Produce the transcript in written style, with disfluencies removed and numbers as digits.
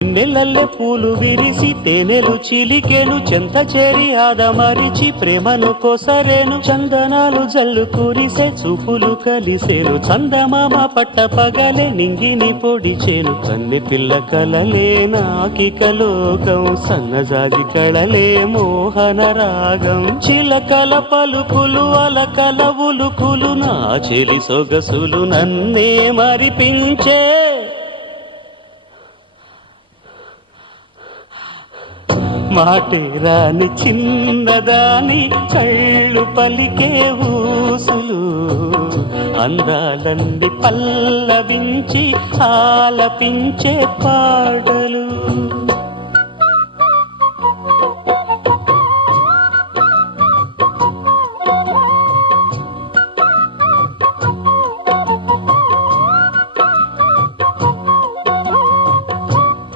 నెలల్లె పూలు విరిసి తేనెలు చిలికెను చెంత చేరి ఆదమరిచి ప్రేమను కొసరేను చందనాలు జల్లు కురిసే చూపులు కలిసేను చందమామ పట్ట పగలే నింగిని పొడిచేను కన్నె పిల్ల కలలే నాకిక లోకం సన్నజాజి కళలే మోహన రాగం చిలకల పలుకులు అలకల ఉలుకులు నా చెలి సొగసులు నన్నే మరిపించే మాటే రాని చిన్నదాని కళ్ళు పలికే ఊసులు అందాలన్నీ పల్లవించి ఆలపించే పాటలు.